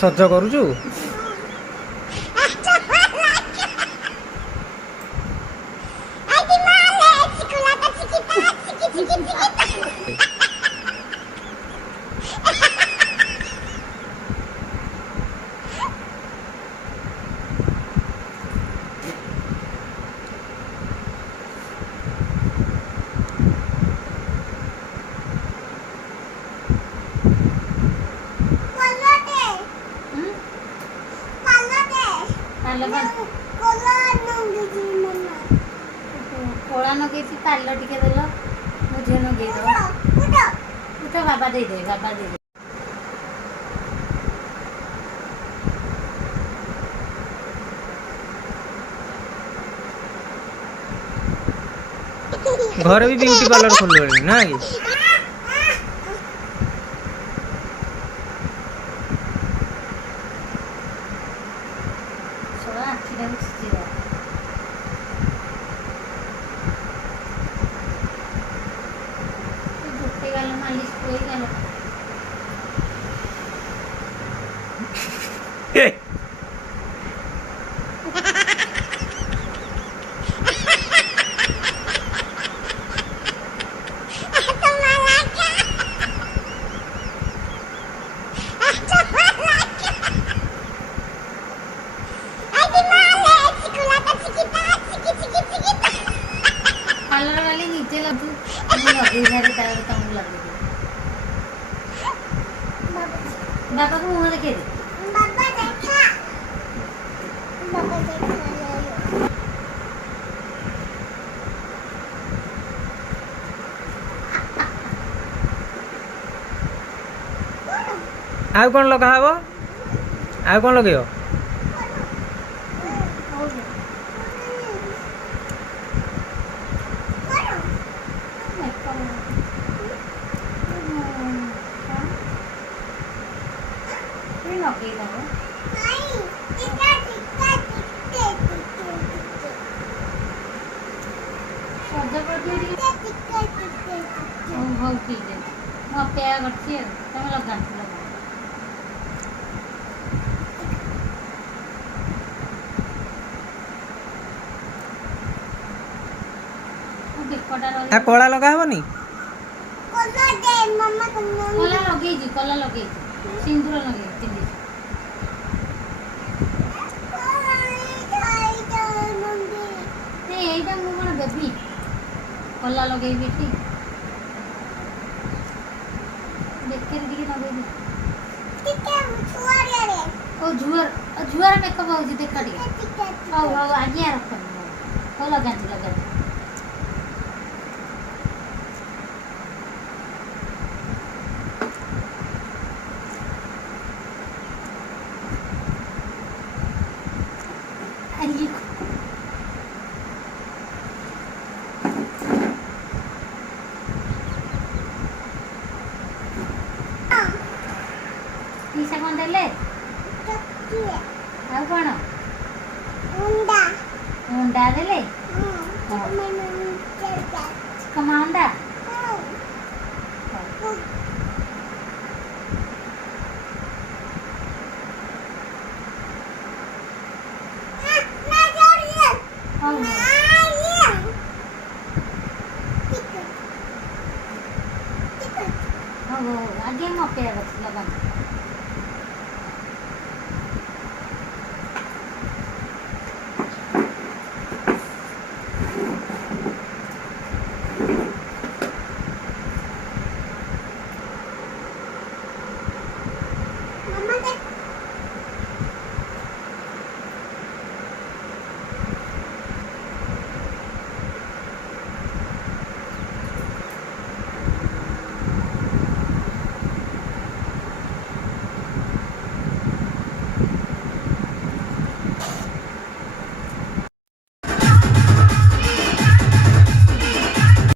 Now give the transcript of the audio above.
ସଜ କରୁଛୁ? कोला नगेची ताल टिके देलो मुझे नगे दो उठो बाबा दे दे बाबा दे दे घर भी ब्यूटी पार्लर खोल ना कि बाबा को मुंह देखे दे बाबा देखा ଆଉ କଣ ଲଗା ହବ ଆଉ କଣ ଲଗେଇବ ହଉ ଠିକ୍ ଅଛି ମୁଁ ଅପେକ୍ଷା କରିଛି ଆଉ ତମେ ଲଗାନ୍ତୁ କଳା ଲଗା ହବନି କଲା ଲଗେଇଛି ସିନ୍ଦୁର ଲଗେଇଛି ପିନ୍ଧିଛି ଏଇଟା ମୁଁ କ'ଣ ଦେବି କଲା ଲଗେଇବି ଏଠି ବେକରେ ଟିକେ ଲଗେଇବି ଝୁଆର ମେକଅପ୍ ହେଉଛି ଦେଖ ଟିକେ ହଉ ଆଜ୍ଞା ରଖନ୍ତୁ ହଉ ଲଗାନ୍ତୁ ପିସା କ'ଣ ଦେଲେ ଆଉ କ'ଣ ଅଣ୍ଡା ଦେଲେ କମା ଅଣ୍ଡା ହଉ ଆଜ୍ଞା ମୁଁ ଅପେକ୍ଷା କରିଛି